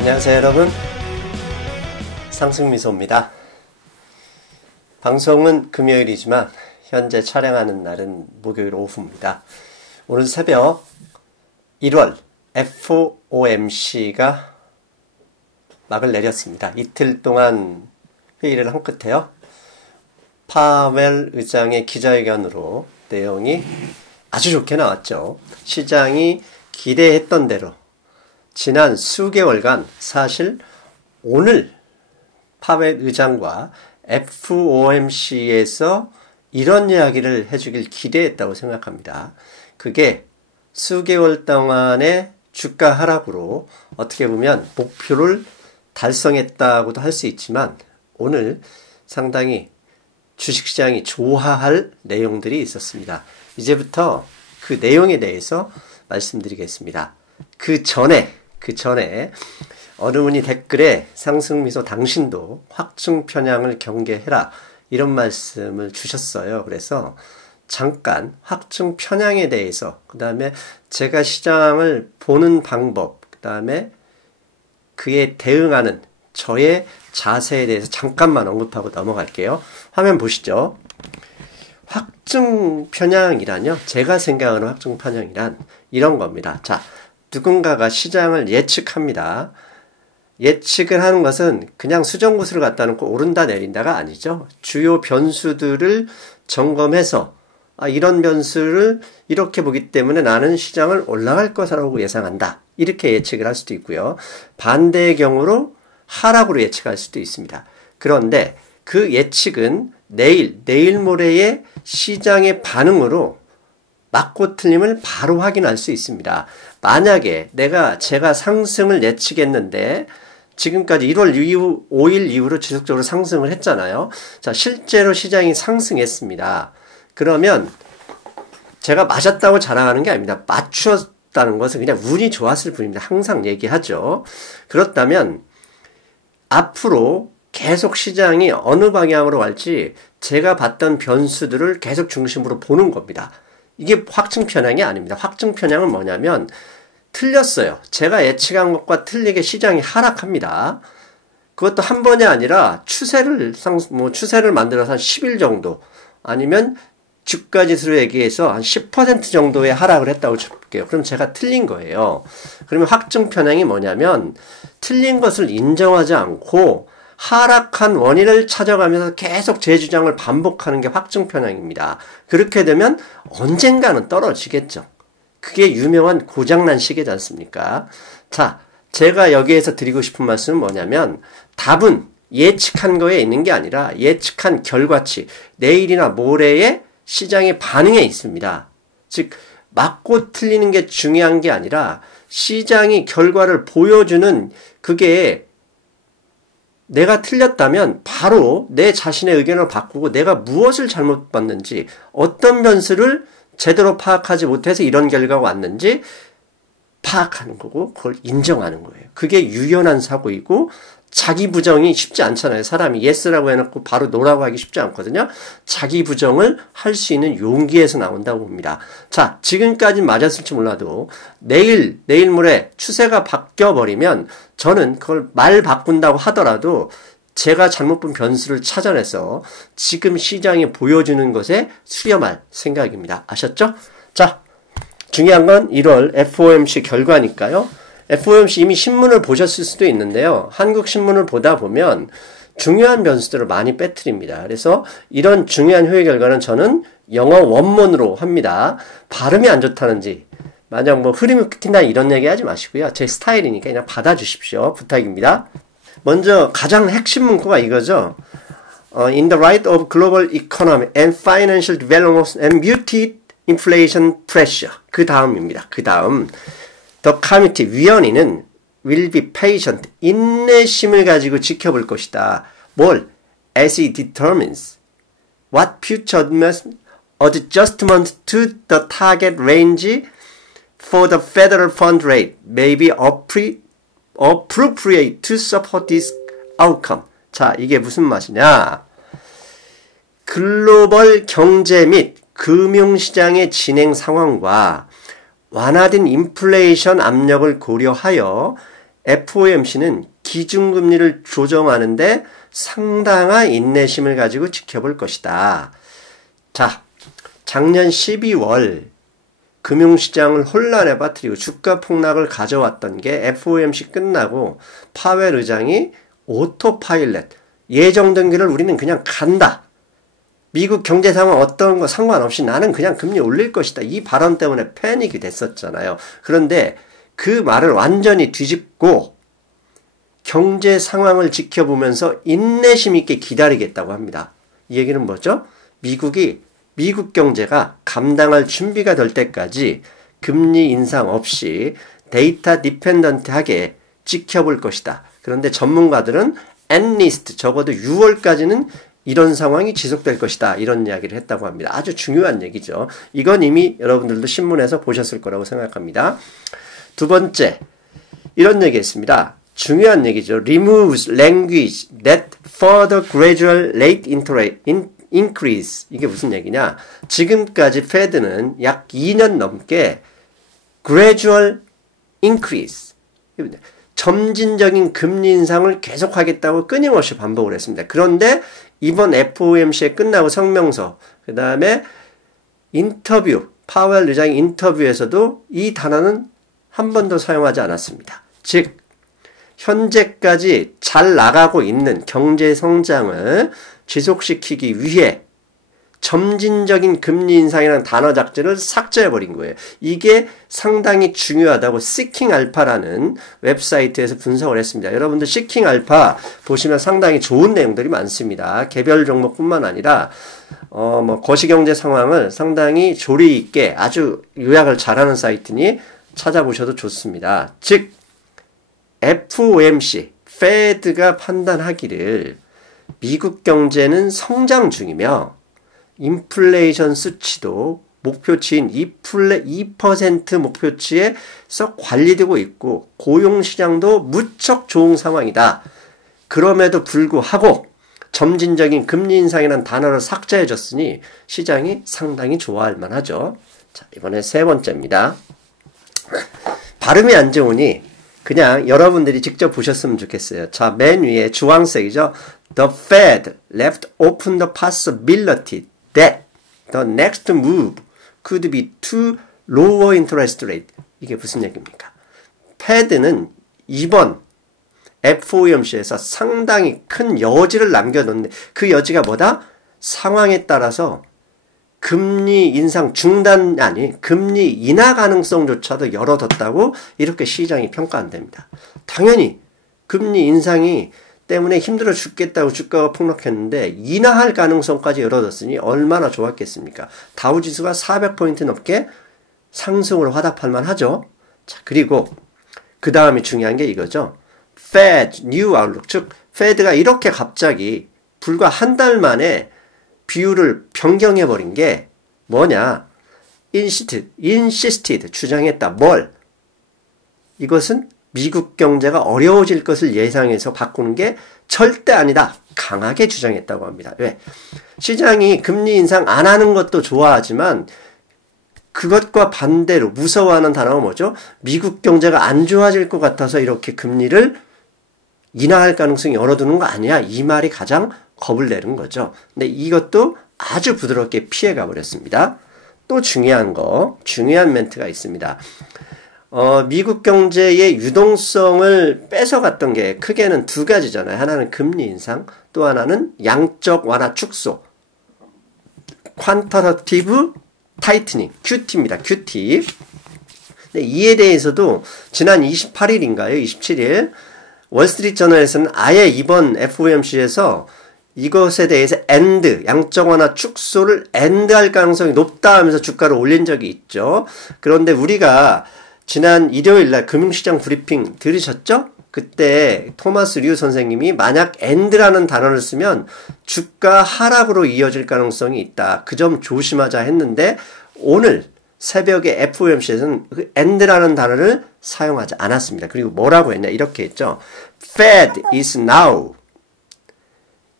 안녕하세요 여러분, 상승미소입니다. 방송은 금요일이지만 현재 촬영하는 날은 목요일 오후입니다. 오늘 새벽 1월 FOMC가 막을 내렸습니다. 이틀 동안 회의를 한 끝에요. 파웰 의장의 기자회견으로 내용이 아주 좋게 나왔죠. 시장이 기대했던 대로 지난 수개월간 사실 오늘 파웰 의장과 FOMC에서 이런 이야기를 해주길 기대했다고 생각합니다. 그게 수개월 동안의 주가 하락으로 어떻게 보면 목표를 달성했다고도 할 수 있지만 오늘 상당히 주식시장이 좋아할 내용들이 있었습니다. 이제부터 그 내용에 대해서 말씀드리겠습니다. 그 전에 어느 분이 댓글에 상승미소 당신도 확증 편향을 경계해라 이런 말씀을 주셨어요. 그래서 잠깐 확증 편향에 대해서, 그 다음에 제가 시장을 보는 방법, 그 다음에 그에 대응하는 저의 자세에 대해서 잠깐만 언급하고 넘어갈게요. 화면 보시죠. 확증 편향이란요, 제가 생각하는 확증 편향이란 이런 겁니다. 자, 누군가가 시장을 예측합니다. 예측을 하는 것은 그냥 수정구슬을 갖다 놓고 오른다 내린다가 아니죠. 주요 변수들을 점검해서 이런 변수를 이렇게 보기 때문에 나는 시장을 올라갈 것이라고 예상한다, 이렇게 예측을 할 수도 있고요. 반대의 경우로 하락으로 예측할 수도 있습니다. 그런데 그 예측은 내일 모레의 시장의 반응으로 맞고 틀림을 바로 확인할 수 있습니다. 만약에 제가 상승을 예측했는데 지금까지 1월 5일 이후로 지속적으로 상승을 했잖아요. 자, 실제로 시장이 상승했습니다. 그러면 제가 맞았다고 자랑하는 게 아닙니다. 맞추었다는 것은 그냥 운이 좋았을 뿐입니다. 항상 얘기하죠. 그렇다면 앞으로 계속 시장이 어느 방향으로 갈지 제가 봤던 변수들을 계속 중심으로 보는 겁니다. 이게 확증 편향이 아닙니다. 확증 편향은 뭐냐면 틀렸어요. 제가 예측한 것과 틀리게 시장이 하락합니다. 그것도 한 번이 아니라 추세를 만들어서 한 10일 정도, 아니면 주가 지수로 얘기해서 한 10% 정도의 하락을 했다고 쳐볼게요. 그럼 제가 틀린 거예요. 그러면 확증 편향이 뭐냐면 틀린 것을 인정하지 않고 하락한 원인을 찾아가면서 계속 제 주장을 반복하는 게 확증 편향입니다. 그렇게 되면 언젠가는 떨어지겠죠. 그게 유명한 고장난 시계지 않습니까? 자, 제가 여기에서 드리고 싶은 말씀은 뭐냐면 답은 예측한 거에 있는 게 아니라 예측한 결과치, 내일이나 모레의 시장의 반응에 있습니다. 즉, 맞고 틀리는 게 중요한 게 아니라 시장이 결과를 보여주는, 그게 내가 틀렸다면 바로 내 자신의 의견을 바꾸고 내가 무엇을 잘못 봤는지, 어떤 변수를 제대로 파악하지 못해서 이런 결과가 왔는지 파악하는 거고 그걸 인정하는 거예요. 그게 유연한 사고이고, 자기 부정이 쉽지 않잖아요. 사람이 예스라고 해놓고 바로 노라고 하기 쉽지 않거든요. 자기 부정을 할 수 있는 용기에서 나온다고 봅니다. 자, 지금까지 맞았을지 몰라도 내일 모레 추세가 바뀌어버리면 저는 그걸 말 바꾼다고 하더라도 제가 잘못 본 변수를 찾아내서 지금 시장이 보여주는 것에 수렴할 생각입니다. 아셨죠? 자, 중요한 건 1월 FOMC 결과니까요. FOMC 이미 신문을 보셨을 수도 있는데요. 한국 신문을 보다 보면 중요한 변수들을 많이 빼뜨립니다. 그래서 이런 중요한 회의 결과는 저는 영어 원문으로 합니다. 발음이 안 좋다는지, 만약 흐름이 끊긴다 이런 얘기 하지 마시고요. 제 스타일이니까 그냥 받아주십시오. 부탁입니다. 먼저 가장 핵심 문구가 이거죠. In the light of global economy and financial development and muted inflation pressure. 그 다음입니다. 그 다음. The committee, 위원회는 will be patient, 인내심을 가지고 지켜볼 것이다. 뭘? As it determines what future adjustment to the target range for the federal fund rate may be appropriate to support this outcome. 자, 이게 무슨 맛이냐? 글로벌 경제 및 금융시장의 진행 상황과 완화된 인플레이션 압력을 고려하여 FOMC는 기준금리를 조정하는데 상당한 인내심을 가지고 지켜볼 것이다. 자, 작년 12월 금융시장을 혼란에 빠뜨리고 주가 폭락을 가져왔던 게 FOMC 끝나고 파웰 의장이 오토파일럿, 예정된 길을 우리는 그냥 간다. 미국 경제 상황 어떤 거 상관없이 나는 그냥 금리 올릴 것이다. 이 발언 때문에 패닉이 됐었잖아요. 그런데 그 말을 완전히 뒤집고 경제 상황을 지켜보면서 인내심 있게 기다리겠다고 합니다. 이 얘기는 뭐죠? 미국 경제가 감당할 준비가 될 때까지 금리 인상 없이 데이터 디펜던트하게 지켜볼 것이다. 그런데 전문가들은 at 적어도 6월까지는 이런 상황이 지속될 것이다. 이런 이야기를 했다고 합니다. 아주 중요한 얘기죠. 이건 이미 여러분들도 신문에서 보셨을 거라고 생각합니다. 두 번째, 이런 얘기 했습니다. 중요한 얘기죠. Removes language that further gradual rate increase. 이게 무슨 얘기냐? 지금까지 페드는 약 2년 넘게 gradual increase, 점진적인 금리 인상을 계속하겠다고 끊임없이 반복을 했습니다. 그런데 이번 FOMC에 끝나고 성명서, 그 다음에 인터뷰, 파웰 의장의 인터뷰에서도 이 단어는 한 번도 사용하지 않았습니다. 즉, 현재까지 잘 나가고 있는 경제 성장을 지속시키기 위해 점진적인 금리 인상이라는 단어 작전을 삭제해버린 거예요. 이게 상당히 중요하다고 시킹 알파라는 웹사이트에서 분석을 했습니다. 여러분들 시킹 알파 보시면 상당히 좋은 내용들이 많습니다. 개별 종목뿐만 아니라 거시경제 상황을 상당히 조리 있게 아주 요약을 잘하는 사이트니 찾아보셔도 좋습니다. 즉 FOMC, 페드가 판단하기를 미국 경제는 성장 중이며 인플레이션 수치도 목표치인 2% 목표치에서 관리되고 있고 고용시장도 무척 좋은 상황이다. 그럼에도 불구하고 점진적인 금리 인상이라는 단어를 삭제해줬으니 시장이 상당히 좋아할 만하죠. 자, 이번에 세 번째입니다. 발음이 안 좋으니 그냥 여러분들이 직접 보셨으면 좋겠어요. 자, 맨 위에 주황색이죠. The Fed left open the possibility that the next move could be to lower interest rate. 이게 무슨 얘기입니까? 패드는 이번 FOMC에서 상당히 큰 여지를 남겨놓는데 그 여지가 뭐다? 상황에 따라서 금리 인상 중단 금리 인하 가능성조차도 열어뒀다고 이렇게 시장이 평가한답니다. 당연히 금리 인상이 때문에 힘들어 죽겠다고 주가가 폭락했는데 인하할 가능성까지 열어뒀으니 얼마나 좋았겠습니까? 다우지수가 400포인트 넘게 상승으로 화답할 만하죠. 자, 그리고 그 다음이 중요한 게 이거죠. Fed New Outlook, 즉 페드가 이렇게 갑자기 불과 한 달 만에 비율을 변경해버린 게 뭐냐? insisted, 주장했다. 뭘? 이것은 미국 경제가 어려워질 것을 예상해서 바꾸는 게 절대 아니다. 강하게 주장했다고 합니다. 왜? 시장이 금리 인상 안 하는 것도 좋아하지만 그것과 반대로 무서워하는 단어가 뭐죠? 미국 경제가 안 좋아질 것 같아서 이렇게 금리를 인하할 가능성이 열어두는 거 아니야? 이 말이 가장 겁을 내는 거죠. 근데 이것도 아주 부드럽게 피해가 버렸습니다. 또 중요한 멘트가 있습니다. 미국 경제의 유동성을 뺏어갔던 게 크게는 두 가지잖아요. 하나는 금리 인상, 또 하나는 양적 완화 축소. 퀀터티브 타이트닝, QT입니다. QT. 근데 이에 대해서도 지난 28일인가요? 27일 월스트리트저널에서는 아예 이번 FOMC에서 이것에 대해서 양적 완화 축소를 할 가능성이 높다 하면서 주가를 올린 적이 있죠. 그런데 우리가 지난 일요일날 금융시장 브리핑 들으셨죠? 그때 토마스 류 선생님이 만약 라는 단어를 쓰면 주가 하락으로 이어질 가능성이 있다. 그 점 조심하자 했는데 오늘 새벽에 FOMC에서는 그 라는 단어를 사용하지 않았습니다. 그리고 뭐라고 했냐? 이렇게 했죠. Fed is now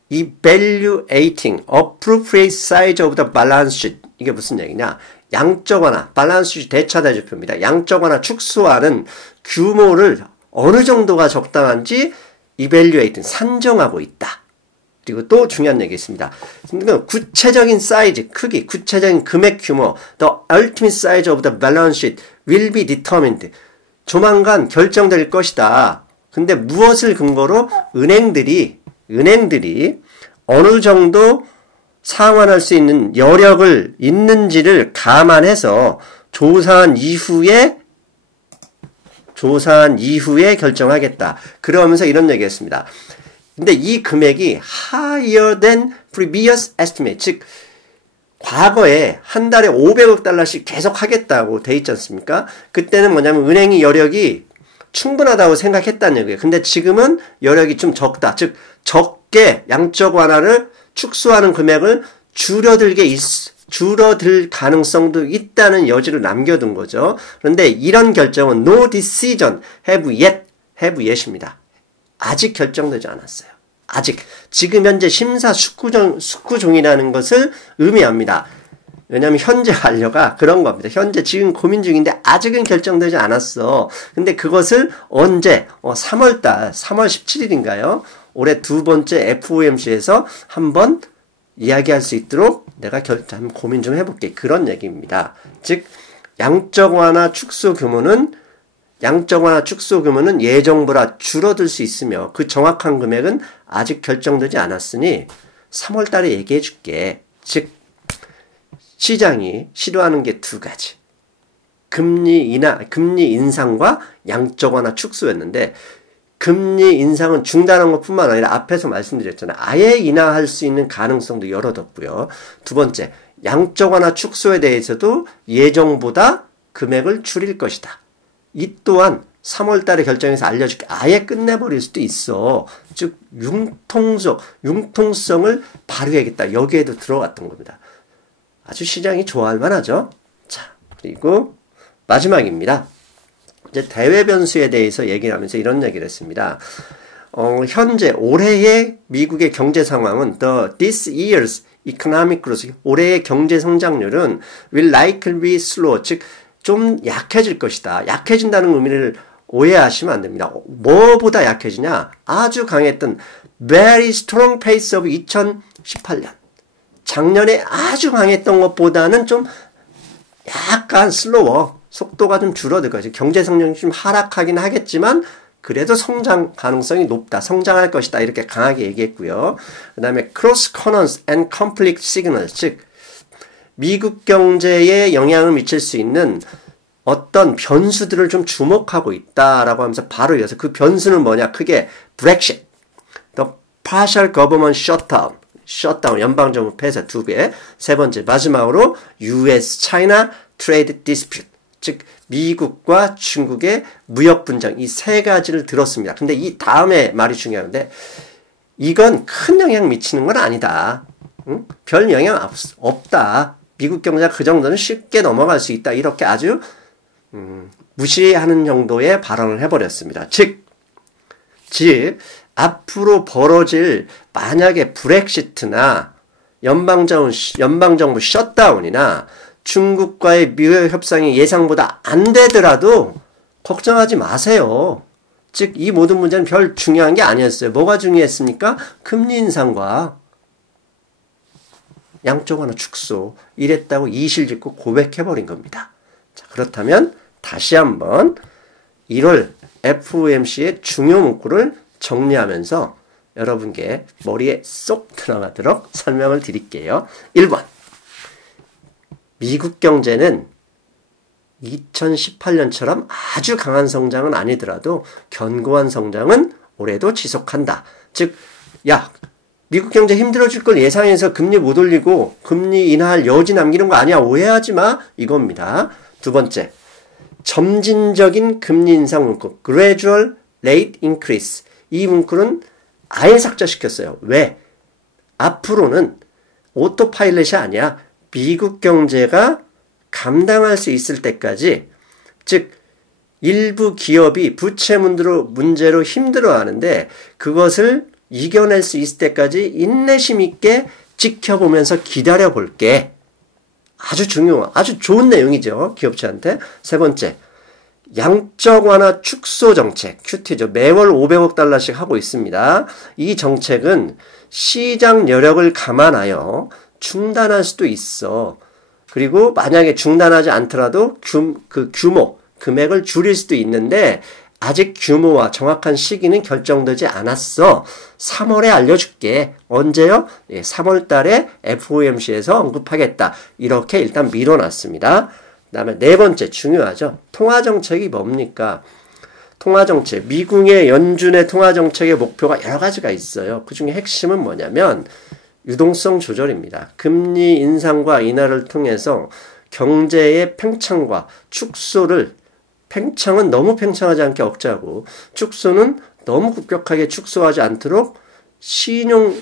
evaluating appropriate size of the balance sheet. 이게 무슨 얘기냐? 양적 완화, 밸런스 시트 대차 대조표입니다. 양적 완화 축소하는 규모를 어느 정도가 적당한지 evaluate, 산정하고 있다. 그리고 또 중요한 얘기 있습니다. 구체적인 사이즈, 크기, 구체적인 금액 규모, the ultimate size of the balance sheet will be determined. 조만간 결정될 것이다. 근데 무엇을 근거로 은행들이 어느 정도 상환할 수 있는 여력을 있는지를 감안해서 조사한 이후에 결정하겠다. 그러면서 이런 얘기했습니다. 근데 이 금액이 higher than previous estimate, 즉 과거에 한 달에 500억 달러씩 계속 하겠다고 돼 있지 않습니까? 그때는 뭐냐면 은행이 여력이 충분하다고 생각했다는 얘기예요. 근데 지금은 여력이 좀 적다. 즉 적게 양적 완화를 축소하는 금액을 줄어들 가능성도 있다는 여지를 남겨둔 거죠. 그런데 이런 결정은 no decision have yet입니다. 아직 결정되지 않았어요. 아직 지금 현재 심사 숙고중이라는 것을 의미합니다. 왜냐하면 현재 완료가 그런 겁니다. 현재 지금 고민 중인데 아직은 결정되지 않았어. 근데 그것을 언제 3월 17일인가요? 올해 두 번째 FOMC에서 한번 이야기할 수 있도록 내가 한번 고민 좀 해볼게. 그런 얘기입니다. 즉 양적 완화 축소 규모는 예정보다 줄어들 수 있으며 그 정확한 금액은 아직 결정되지 않았으니 3월 달에 얘기해 줄게. 즉 시장이 시도하는 게 두 가지. 금리 인상과 양적 완화 축소였는데 금리 인상은 중단한 것뿐만 아니라 앞에서 말씀드렸잖아요. 아예 인하할 수 있는 가능성도 열어뒀고요. 두 번째, 양적 완화 축소에 대해서도 예정보다 금액을 줄일 것이다. 이 또한 3월 달에 결정해서 알려줄게. 아예 끝내버릴 수도 있어. 즉 융통성을 발휘하겠다. 여기에도 들어갔던 겁니다. 아주 시장이 좋아할 만하죠. 자, 그리고 마지막입니다. 이제 대외 변수에 대해서 얘기를 하면서 이런 얘기를 했습니다. 현재 올해의 미국의 경제 상황은 this year's economic growth, 올해의 경제 성장률은 will likely be slow, 즉 좀 약해질 것이다. 약해진다는 의미를 오해하시면 안 됩니다. 뭐보다 약해지냐? 아주 강했던 very strong pace of 2018년. 작년에 아주 강했던 것보다는 좀 약간 슬로워, 속도가 좀 줄어들 거죠. 경제 성장이 좀 하락하긴 하겠지만 그래도 성장 가능성이 높다. 성장할 것이다. 이렇게 강하게 얘기했고요. 그 다음에 cross currents and conflict signals, 즉 미국 경제에 영향을 미칠 수 있는 어떤 변수들을 좀 주목하고 있다라고 하면서 바로 이어서 그 변수는 뭐냐? 크게 Brexit, the partial government shutdown, 연방정부 폐쇄 두 개. 세 번째, 마지막으로 US-China trade dispute, 즉 미국과 중국의 무역 분쟁, 이 세 가지를 들었습니다. 근데 이 다음에 말이 중요한데 이건 큰 영향 미치는 건 아니다. 응? 별 영향 없다. 미국 경제가 그 정도는 쉽게 넘어갈 수 있다. 이렇게 아주 무시하는 정도의 발언을 해버렸습니다. 즉 앞으로 벌어질 만약에 브렉시트나 연방정부 셧다운이나 중국과의 무역 협상이 예상보다 안 되더라도 걱정하지 마세요. 즉 이 모든 문제는 별 중요한 게 아니었어요. 뭐가 중요했습니까? 금리 인상과 양적 완화 축소 이랬다고 이실직고 고백해버린 겁니다. 자, 그렇다면 다시 한번 1월 FOMC의 중요 문구를 정리하면서 여러분께 머리에 쏙 들어가도록 설명을 드릴게요. 1번, 미국 경제는 2018년처럼 아주 강한 성장은 아니더라도 견고한 성장은 올해도 지속한다. 즉, 미국 경제 힘들어질 걸 예상해서 금리 못 올리고 금리 인하할 여지 남기는 거 아니야. 오해하지 마. 이겁니다. 두 번째, 점진적인 금리 인상 문구, gradual rate increase. 이 문구는 아예 삭제시켰어요. 왜? 앞으로는 오토파일럿이 아니야. 미국 경제가 감당할 수 있을 때까지, 즉 일부 기업이 부채 문제로 힘들어하는데 그것을 이겨낼 수 있을 때까지 인내심 있게 지켜보면서 기다려볼게. 아주 좋은 내용이죠. 기업체한테. 세 번째, 양적 완화 축소 정책, QT죠. 매월 500억 달러씩 하고 있습니다. 이 정책은 시장 여력을 감안하여 중단할 수도 있어. 그리고 만약에 중단하지 않더라도 금액을 줄일 수도 있는데 아직 규모와 정확한 시기는 결정되지 않았어. 3월에 알려줄게. 언제요? 3월 달에 FOMC에서 언급하겠다. 이렇게 일단 밀어놨습니다. 그 다음에 네 번째 중요하죠. 통화정책이 뭡니까? 통화정책. 미국의 연준의 통화정책의 목표가 여러 가지가 있어요. 그 중에 핵심은 뭐냐면 유동성 조절입니다. 금리 인상과 인하를 통해서 경제의 팽창과 축소를 팽창은 너무 팽창하지 않게 억제하고 축소는 너무 급격하게 축소하지 않도록 신용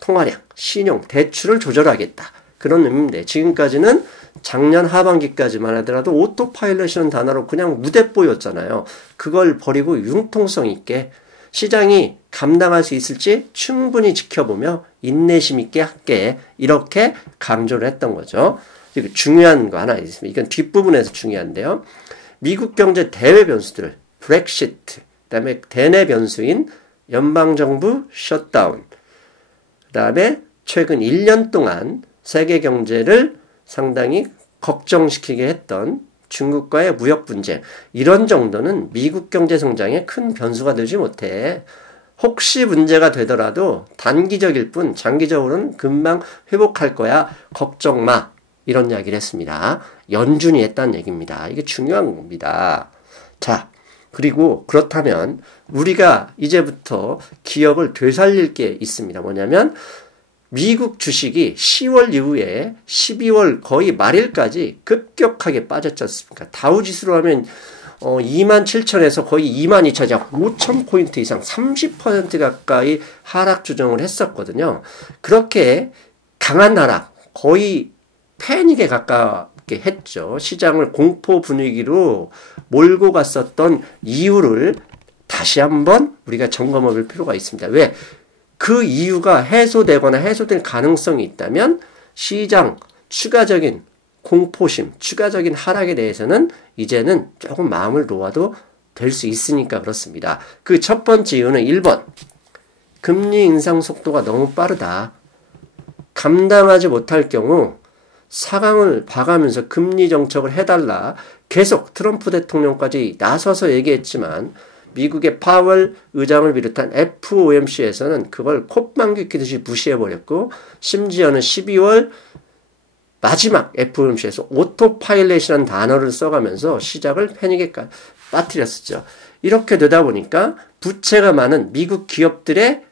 통화량, 신용 대출을 조절하겠다. 그런 의미인데 지금까지는 작년 하반기까지만 하더라도 오토파일럿이라는 단어로 그냥 무대뽀였잖아요. 그걸 버리고 융통성 있게 시장이 감당할 수 있을지 충분히 지켜보며 인내심 있게 할게. 이렇게 강조를 했던 거죠. 그리고 중요한 거 하나 있습니다. 이건 뒷부분에서 중요한데요. 미국 경제 대외 변수들, 브렉시트, 그다음에 대내 변수인 연방정부 셧다운, 그다음에 최근 1년 동안 세계 경제를 상당히 걱정시키게 했던 중국과의 무역 분쟁, 이런 정도는 미국 경제 성장에 큰 변수가 되지 못해. 혹시 문제가 되더라도 단기적일 뿐 장기적으로는 금방 회복할 거야. 걱정 마. 이런 이야기를 했습니다. 연준이 했다는 얘기입니다. 이게 중요한 겁니다. 자, 그리고 그렇다면 우리가 이제부터 기업을 되살릴 게 있습니다. 뭐냐면 미국 주식이 10월 이후에 12월 거의 말일까지 급격하게 빠졌지 않습니까? 다우지수로 하면 27,000에서 거의 22,000, 5,000포인트 이상 30% 가까이 하락 조정을 했었거든요. 그렇게 강한 하락, 거의 패닉에 가깝게 했죠. 시장을 공포 분위기로 몰고 갔었던 이유를 다시 한번 우리가 점검해 볼 필요가 있습니다. 왜? 그 이유가 해소되거나 해소될 가능성이 있다면 시장 추가적인 공포심, 추가적인 하락에 대해서는 이제는 조금 마음을 놓아도 될 수 있으니까 그렇습니다. 그 첫 번째 이유는 1번. 금리 인상 속도가 너무 빠르다. 감당하지 못할 경우 사강을 봐가면서 금리 정책을 해달라. 계속 트럼프 대통령까지 나서서 얘기했지만 미국의 파월 의장을 비롯한 FOMC에서는 그걸 콧방귀 뀌듯이 무시해버렸고 심지어는 12월 마지막 FOMC에서 오토파일럿이라는 단어를 써가면서 시작을 패닉에 빠뜨렸었죠. 이렇게 되다 보니까 부채가 많은 미국 기업들의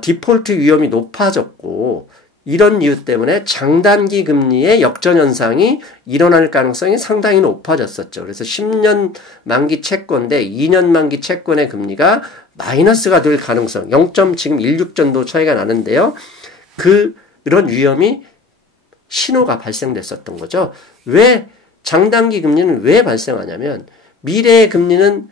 디폴트 위험이 높아졌고 이런 이유 때문에 장단기 금리의 역전 현상이 일어날 가능성이 상당히 높아졌었죠. 그래서 10년 만기 채권 대 2년 만기 채권의 금리가 마이너스가 될 가능성 0.16 정도 차이가 나는데요. 그런 위험이 신호가 발생됐었던 거죠. 왜 장단기 금리는 왜 발생하냐면 미래의 금리는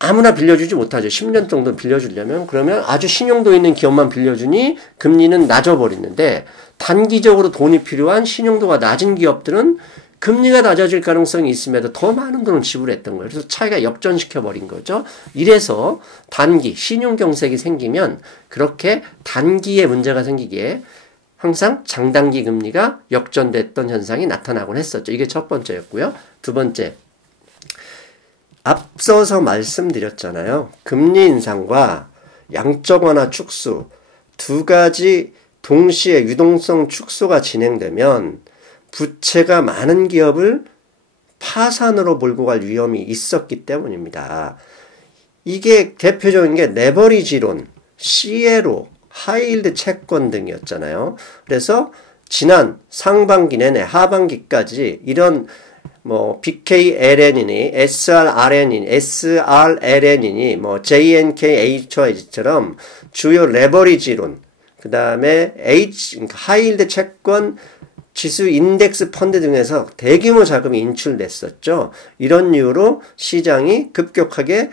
아무나 빌려주지 못하죠. 10년 정도 빌려주려면 그러면 아주 신용도 있는 기업만 빌려주니 금리는 낮아버리는데 단기적으로 돈이 필요한 신용도가 낮은 기업들은 금리가 낮아질 가능성이 있음에도 더 많은 돈을 지불했던 거예요. 그래서 차이가 역전시켜버린 거죠. 이래서 단기 신용경색이 생기면 그렇게 단기에 문제가 생기기에 항상 장단기 금리가 역전됐던 현상이 나타나곤 했었죠. 이게 첫 번째였고요. 두 번째, 앞서서 말씀드렸잖아요. 금리 인상과 양적 완화 축소 두 가지 동시에 유동성 축소가 진행되면 부채가 많은 기업을 파산으로 몰고 갈 위험이 있었기 때문입니다. 이게 대표적인 게 레버리지론, CLO, 하이힐드 채권 등이었잖아요. 그래서 지난 상반기 내내 하반기까지 이런 BKLN이니 SRLN이니 JNKHY처럼 주요 레버리지론, 그 다음에 하이힐드 채권 지수 인덱스 펀드 등에서 대규모 자금이 인출됐었죠. 이런 이유로 시장이 급격하게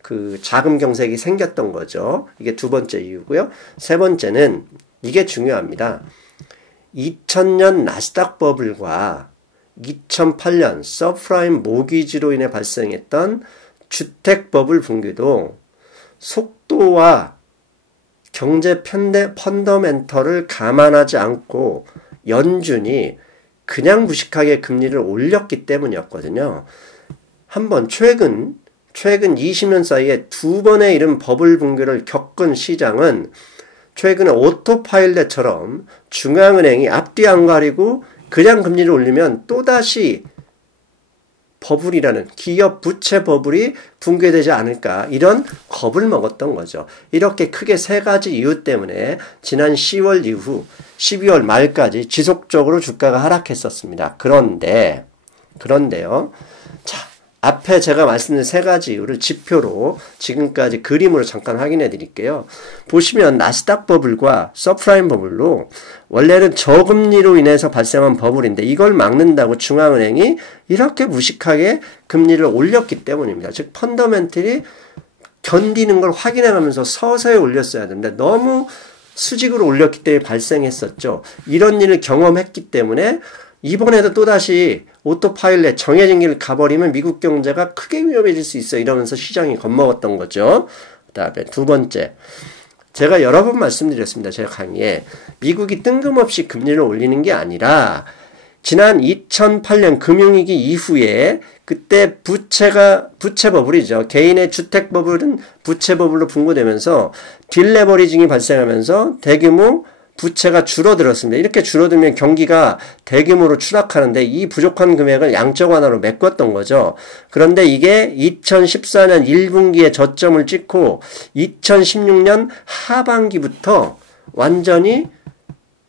그 자금 경색이 생겼던 거죠. 이게 두 번째 이유고요. 세 번째는 이게 중요합니다. 2000년 나스닥 버블과 2008년 서프라임 모기지로 인해 발생했던 주택 버블 붕괴도 속도와 경제 펀더멘털을 감안하지 않고 연준이 그냥 무식하게 금리를 올렸기 때문이었거든요. 한번 최근 20년 사이에 두 번의 이런 버블 붕괴를 겪은 시장은 최근에 오토파일럿처럼 중앙은행이 앞뒤 안 가리고 그냥 금리를 올리면 또다시 버블이라는 기업 부채 버블이 붕괴되지 않을까, 이런 겁을 먹었던 거죠. 이렇게 크게 세 가지 이유 때문에 지난 10월 이후 12월 말까지 지속적으로 주가가 하락했었습니다. 그런데요. 자, 앞에 제가 말씀드린 세 가지 이유를 지표로 지금까지 그림으로 잠깐 확인해 드릴게요. 보시면 나스닥 버블과 서프라임 버블로 원래는 저금리로 인해서 발생한 버블인데 이걸 막는다고 중앙은행이 이렇게 무식하게 금리를 올렸기 때문입니다. 즉 펀더멘털이 견디는 걸 확인해가면서 서서히 올렸어야 되는데 너무 수직으로 올렸기 때문에 발생했었죠. 이런 일을 경험했기 때문에 이번에도 또다시 오토파일럿 정해진 길을 가버리면 미국 경제가 크게 위험해질 수 있어, 이러면서 시장이 겁먹었던 거죠. 그 다음에 두 번째, 제가 여러 번 말씀드렸습니다. 제 강의에 미국이 뜬금없이 금리를 올리는 게 아니라 지난 2008년 금융위기 이후에 그때 부채 버블이죠. 개인의 주택 버블은 부채 버블로 분구되면서 딜레버리징이 발생하면서 대규모 부채가 줄어들었습니다. 이렇게 줄어들면 경기가 대규모로 추락하는데 이 부족한 금액을 양적 완화로 메꿨던 거죠. 그런데 이게 2014년 1분기에 저점을 찍고 2016년 하반기부터 완전히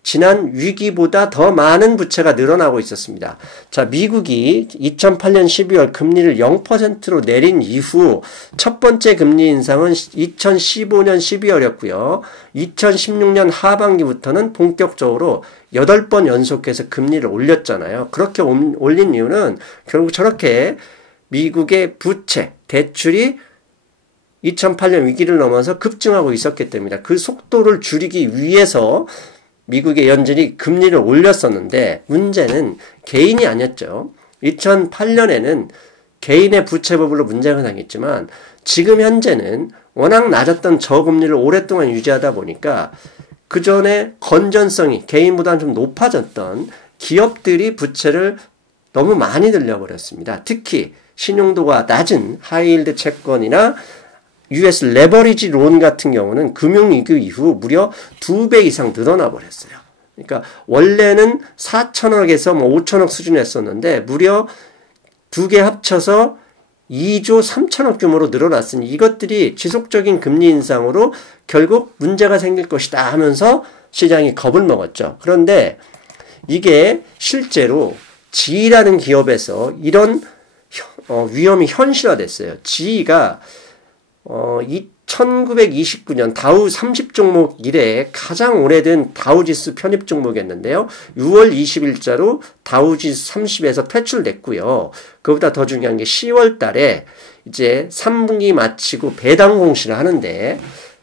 지난 위기보다 더 많은 부채가 늘어나고 있었습니다. 자, 미국이 2008년 12월 금리를 0%로 내린 이후 첫 번째 금리 인상은 2015년 12월이었고요. 2016년 하반기부터는 본격적으로 8번 연속해서 금리를 올렸잖아요. 그렇게 올린 이유는 결국 저렇게 미국의 부채, 대출이 2008년 위기를 넘어서 급증하고 있었기 때문입니다. 그 속도를 줄이기 위해서 미국의 연준이 금리를 올렸었는데 문제는 개인이 아니었죠. 2008년에는 개인의 부채 버블로 문제가 생겼지만 지금 현재는 워낙 낮았던 저금리를 오랫동안 유지하다 보니까 그 전에 건전성이 개인보다는 좀 높아졌던 기업들이 부채를 너무 많이 늘려버렸습니다. 특히 신용도가 낮은 하이힐드 채권이나 US 레버리지 론 같은 경우는 금융위기 이후 무려 2배 이상 늘어나 버렸어요. 그러니까 원래는 4천억에서 5천억 수준이었었는데 무려 두 개 합쳐서 2조 3천억 규모로 늘어났으니 이것들이 지속적인 금리 인상으로 결국 문제가 생길 것이다 하면서 시장이 겁을 먹었죠. 그런데 이게 실제로 GE라는 기업에서 이런 위험이 현실화됐어요. GE가 1929년 다우 30종목 이래 가장 오래된 다우지수 편입 종목이었는데요. 6월 20일자로 다우지수 30에서 퇴출됐고요. 그보다 더 중요한 게 10월 달에 이제 3분기 마치고 배당 공시를 하는데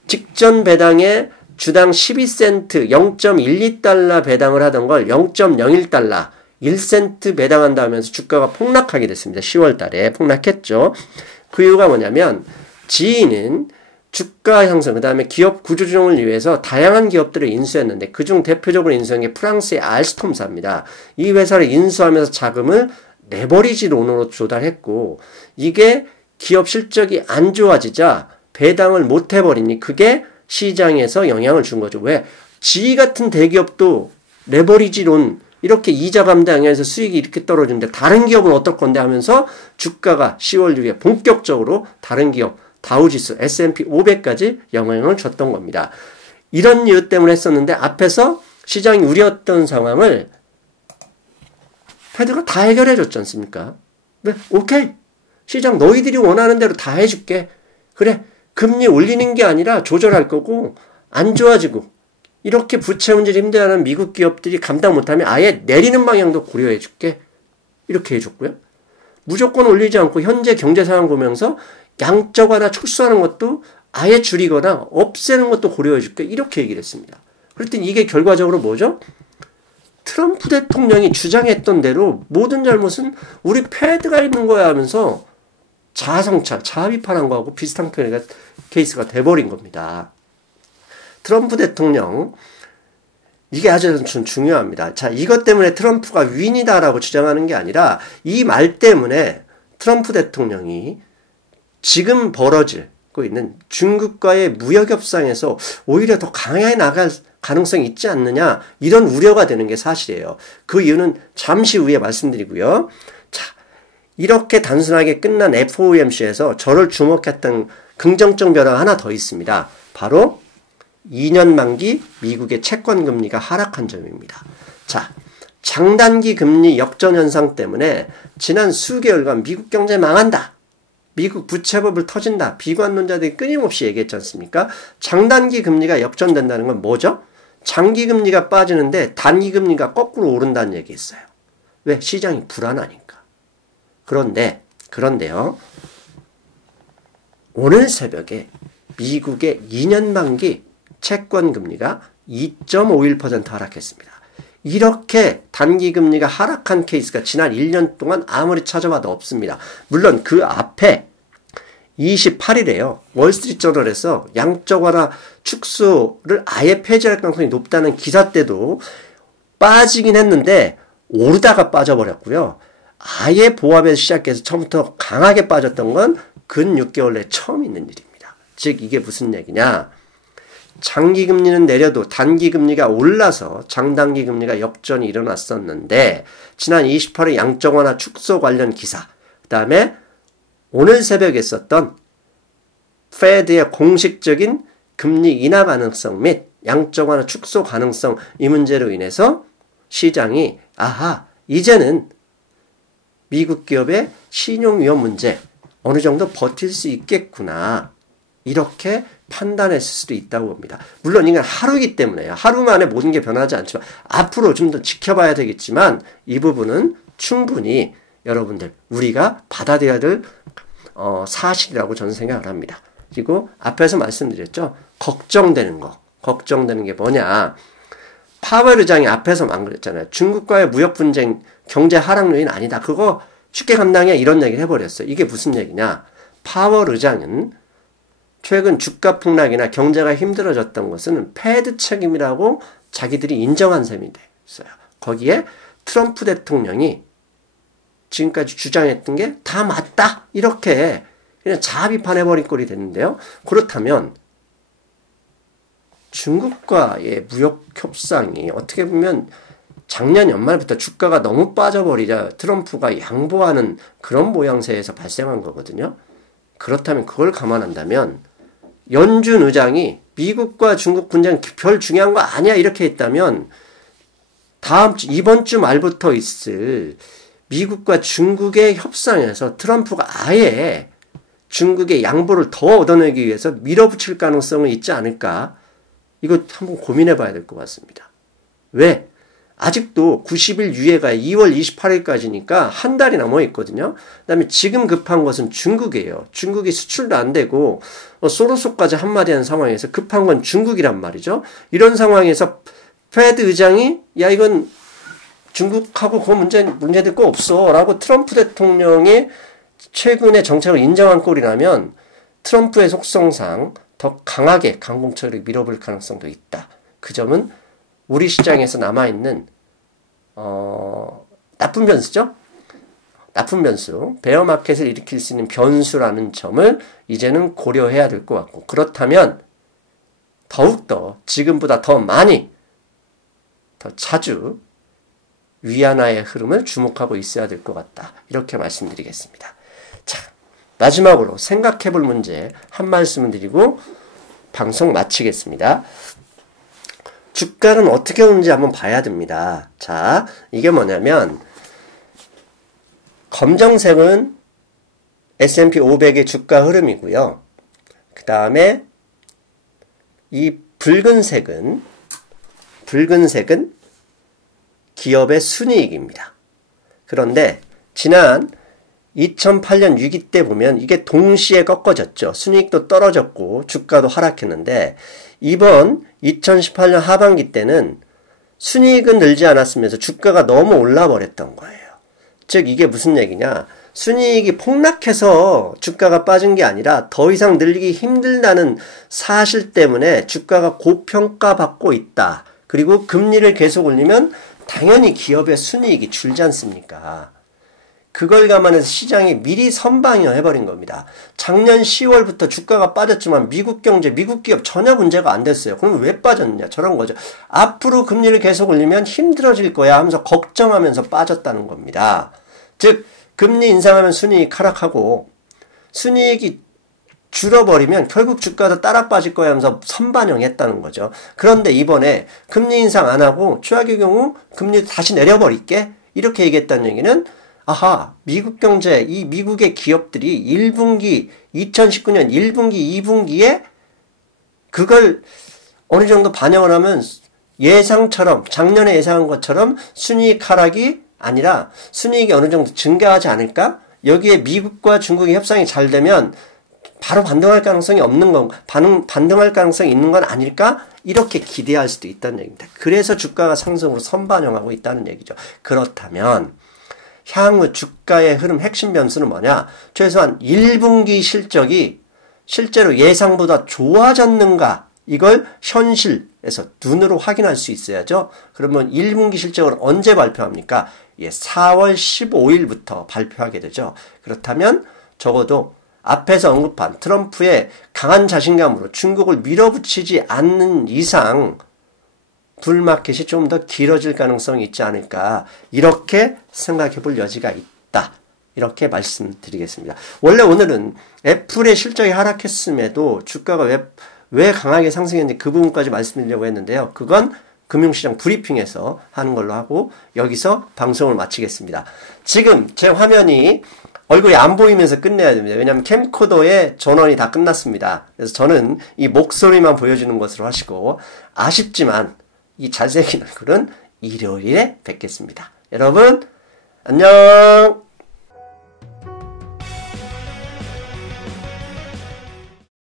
직전 배당에 주당 12센트 0.12달러 배당을 하던 걸 0.01달러 1센트 배당한다 하면서 주가가 폭락하게 됐습니다. 10월 달에 폭락했죠. 그 이유가 뭐냐면 GE는 주가 형성, 그 다음에 기업 구조조정을 위해서 다양한 기업들을 인수했는데 그중 대표적으로 인수한 게 프랑스의 알스톰사입니다. 이 회사를 인수하면서 자금을 레버리지 론으로 조달했고 이게 기업 실적이 안 좋아지자 배당을 못 해버리니 그게 시장에서 영향을 준 거죠. 왜? GE 같은 대기업도 레버리지 론 이렇게 이자 감당해서 수익이 이렇게 떨어지는데 다른 기업은 어떨 건데 하면서 주가가 10월 이후에 본격적으로 다른 기업 다우지수 S&P 500까지 영향을 줬던 겁니다. 이런 이유 때문에 했었는데 앞에서 시장이 우려했던 상황을 패드가 다 해결해 줬지 않습니까? 네, 오케이. 시장 너희들이 원하는 대로 다 해줄게. 그래. 금리 올리는 게 아니라 조절할 거고 안 좋아지고 이렇게 부채 문제를 힘들어하는 미국 기업들이 감당 못하면 아예 내리는 방향도 고려해 줄게. 이렇게 해줬고요. 무조건 올리지 않고 현재 경제 상황 보면서 양적 완화 축소하는 것도 아예 줄이거나 없애는 것도 고려해 줄게. 이렇게 얘기를 했습니다. 그랬더니 이게 결과적으로 뭐죠? 트럼프 대통령이 주장했던 대로 모든 잘못은 우리 패드가 있는 거야 하면서 자아성찰, 자아비판한 거하고 비슷한 케이스가 돼버린 겁니다. 트럼프 대통령, 이게 아주 중요합니다. 자, 이것 때문에 트럼프가 윈이다라고 주장하는 게 아니라 이 말 때문에 트럼프 대통령이 지금 벌어지고 있는 중국과의 무역 협상에서 오히려 더 강하게 나갈 가능성이 있지 않느냐, 이런 우려가 되는 게 사실이에요. 그 이유는 잠시 후에 말씀드리고요. 자, 이렇게 단순하게 끝난 FOMC에서 저를 주목했던 긍정적 변화가 하나 더 있습니다. 바로 2년 만기 미국의 채권 금리가 하락한 점입니다. 자, 장단기 금리 역전 현상 때문에 지난 수개월간 미국 경제 망한다, 미국 부채버블 터진다, 비관론자들이 끊임없이 얘기했지 않습니까? 장단기 금리가 역전된다는 건 뭐죠? 장기 금리가 빠지는데 단기 금리가 거꾸로 오른다는 얘기였어요. 왜? 시장이 불안하니까. 그런데요, 오늘 새벽에 미국의 2년 만기 채권 금리가 2.51% 하락했습니다. 이렇게 단기 금리가 하락한 케이스가 지난 1년 동안 아무리 찾아봐도 없습니다. 물론 그 앞에 28일에요. 월스트리트저널에서 양적 완화 축소를 아예 폐지할 가능성이 높다는 기사 때도 빠지긴 했는데 오르다가 빠져버렸고요. 아예 보합에서 시작해서 처음부터 강하게 빠졌던 건 근 6개월 내에 처음 있는 일입니다. 즉 이게 무슨 얘기냐. 장기 금리는 내려도 단기 금리가 올라서 장단기 금리가 역전이 일어났었는데 지난 28일 양적 완화 축소 관련 기사, 그 다음에 오늘 새벽에 썼던 페드의 공식적인 금리 인하 가능성 및 양적 완화 축소 가능성, 이 문제로 인해서 시장이 이제는 미국 기업의 신용 위험 문제 어느 정도 버틸 수 있겠구나, 이렇게 판단했을 수도 있다고 봅니다. 물론 이건 하루이기 때문에요. 하루 만에 모든 게 변하지 않지만 앞으로 좀 더 지켜봐야 되겠지만 이 부분은 충분히 여러분들 우리가 받아들여야 될 사실이라고 저는 생각을 합니다. 그리고 앞에서 말씀드렸죠. 걱정되는 게 뭐냐. 파월 의장이 앞에서만 그랬잖아요. 중국과의 무역 분쟁 경제 하락 요인 아니다. 그거 쉽게 감당해, 이런 얘기를 해버렸어요. 이게 무슨 얘기냐. 파월 의장은 최근 주가 폭락이나 경제가 힘들어졌던 것은 패드 책임이라고 자기들이 인정한 셈이 됐어요. 거기에 트럼프 대통령이 지금까지 주장했던 게 다 맞다, 이렇게 그냥 자비판해버린 꼴이 됐는데요. 그렇다면 중국과의 무역 협상이 어떻게 보면 작년 연말부터 주가가 너무 빠져버리자 트럼프가 양보하는 그런 모양새에서 발생한 거거든요. 그렇다면 그걸 감안한다면 연준 의장이 미국과 중국 분쟁 별 중요한 거 아니야, 이렇게 했다면 이번 주 말부터 있을 미국과 중국의 협상에서 트럼프가 아예 중국의 양보를 더 얻어내기 위해서 밀어붙일 가능성은 있지 않을까? 이거 한번 고민해 봐야 될 것 같습니다. 왜? 아직도 90일 유예가 2월 28일까지니까 한 달이 남아 있거든요. 그 다음에 지금 급한 것은 중국이에요. 중국이 수출도 안 되고 소로소까지 한마디 하는 상황에서 급한 건 중국이란 말이죠. 이런 상황에서 페드 의장이 이건 중국하고 그 문제될 거 없어 라고 트럼프 대통령이 최근에 정책을 인정한 꼴이라면 트럼프의 속성상 더 강하게 강공처를 밀어볼 가능성도 있다. 그 점은 우리 시장에서 남아있는 나쁜 변수죠. 나쁜 변수, 베어마켓을 일으킬 수 있는 변수라는 점을 이제는 고려해야 될 것 같고, 그렇다면 더욱더 지금보다 더 많이, 더 자주 위안화의 흐름을 주목하고 있어야 될 것 같다. 이렇게 말씀드리겠습니다. 자, 마지막으로 생각해 볼 문제 한 말씀을 드리고 방송 마치겠습니다. 주가는 어떻게 오는지 한번 봐야 됩니다. 자, 이게 뭐냐면 검정색은 S&P 500의 주가 흐름이고요. 그 다음에 이 붉은색은 기업의 순이익입니다. 그런데 지난 2008년 위기 때 보면 이게 동시에 꺾어졌죠. 순이익도 떨어졌고 주가도 하락했는데 이번 2018년 하반기 때는 순이익은 늘지 않았으면서 주가가 너무 올라 버렸던 거예요. 즉 이게 무슨 얘기냐? 순이익이 폭락해서 주가가 빠진 게 아니라 더 이상 늘리기 힘들다는 사실 때문에 주가가 고평가받고 있다. 그리고 금리를 계속 올리면 당연히 기업의 순이익이 줄지 않습니까? 그걸 감안해서 시장이 미리 선방해버린 겁니다. 작년 10월부터 주가가 빠졌지만 미국 경제, 미국 기업 전혀 문제가 안 됐어요. 그럼 왜 빠졌느냐? 저런 거죠. 앞으로 금리를 계속 올리면 힘들어질 거야 하면서 걱정하면서 빠졌다는 겁니다. 즉 금리 인상하면 순이익 하락하고 순이익이 줄어버리면 결국 주가도 따라 빠질 거야 하면서 선반영했다는 거죠. 그런데 이번에 금리 인상 안 하고 최악의 경우 금리 다시 내려버릴게 이렇게 얘기했다는 얘기는 아하, 미국 경제, 이 미국의 기업들이 1분기, 2019년 1분기, 2분기에 그걸 어느 정도 반영을 하면 예상처럼, 작년에 예상한 것처럼 순이익 하락이 아니라 순이익이 어느 정도 증가하지 않을까? 여기에 미국과 중국의 협상이 잘 되면 바로 반등할 가능성이 없는 건, 반등할 가능성이 있는 건 아닐까? 이렇게 기대할 수도 있다는 얘기입니다. 그래서 주가가 상승으로 선반영하고 있다는 얘기죠. 그렇다면, 향후 주가의 흐름 핵심 변수는 뭐냐? 최소한 1분기 실적이 실제로 예상보다 좋아졌는가? 이걸 현실에서 눈으로 확인할 수 있어야죠. 그러면 1분기 실적을 언제 발표합니까? 4월 15일부터 발표하게 되죠. 그렇다면 적어도 앞에서 언급한 트럼프의 강한 자신감으로 중국을 밀어붙이지 않는 이상 불마켓이 좀 더 길어질 가능성이 있지 않을까 이렇게 생각해 볼 여지가 있다. 이렇게 말씀드리겠습니다. 원래 오늘은 애플의 실적이 하락했음에도 주가가 왜 강하게 상승했는지 그 부분까지 말씀드리려고 했는데요. 그건 금융시장 브리핑에서 하는 걸로 하고 여기서 방송을 마치겠습니다. 지금 제 화면이 얼굴이 안 보이면서 끝내야 됩니다. 왜냐하면 캠코더의 전원이 다 끝났습니다. 그래서 저는 이 목소리만 보여주는 것으로 하시고 아쉽지만 이 잘생긴 얼굴은 일요일에 뵙겠습니다. 여러분 안녕.